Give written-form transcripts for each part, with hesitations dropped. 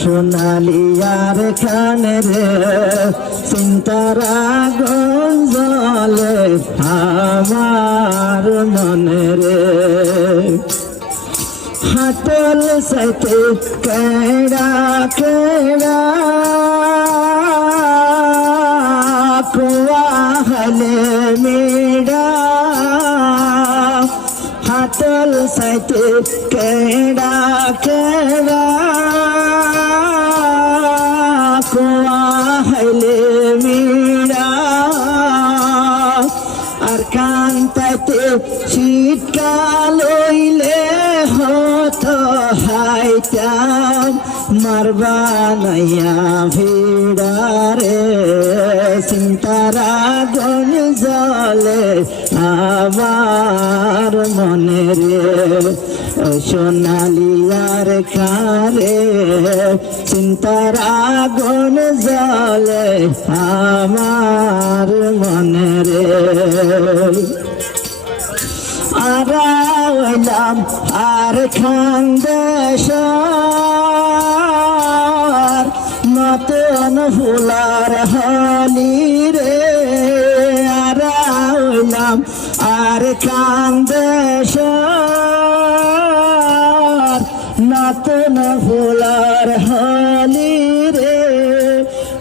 সোনালিয়ার খানে রে চিন্তার আগুন জ্বলে আমার মনে রে হাতল সাথে কেড়া কেড়া কুয়া হলে মেড়া হাতল সাথে কেড়া কেড়া কুয়া হলে মেড়া আর কান্তাতে শীতকাল হইলে হতো হাইতাম মারবা নাইয়া ভিড়ারে চিন্তার আগুন জ্বলে আমার মনে রে সোনালিয়ার খারে চিন্তার আগুন জ্বলে আমার মনে রে আরাইলাম আর খানদেশ নতুন ফুলার হলি রে আরাইলাম আর খানদেশ নতুন ফুলার হলি রে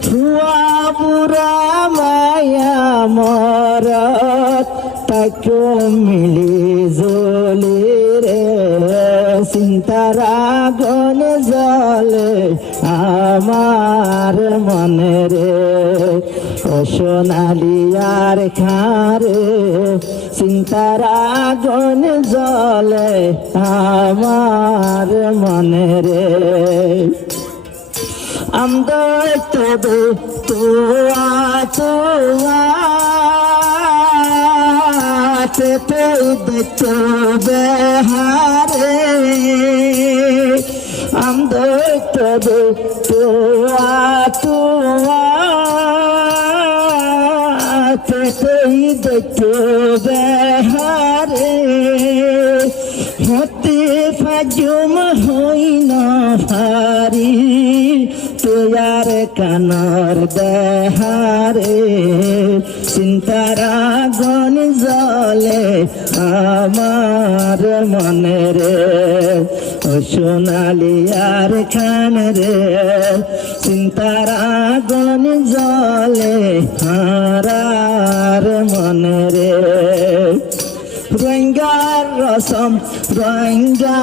ধুয়া বুড়া মায়া মরত তাকে মিলি জলি রে চিন্তার আগুন জ্বলে আমার মনে রে সোনালিয়ার খারে চিন্তার আগুন জ্বলে আমার মনে রে আমদর তবে তোয়া তোয়া তেতে দেখতো বেহারে আমদর তবে তোয়া তোয়া তেতে দেখতো বেহারে হতে ফাজুম হই না হারি তোয়ার কানর দেহারে চিন্তার আগুন জ্বলে আমার মনে রে সোনালিয়ার খান রে চিন্তার আগুন জ্বলে হারার মনে রে রঙ্গার রসম রঙ্গা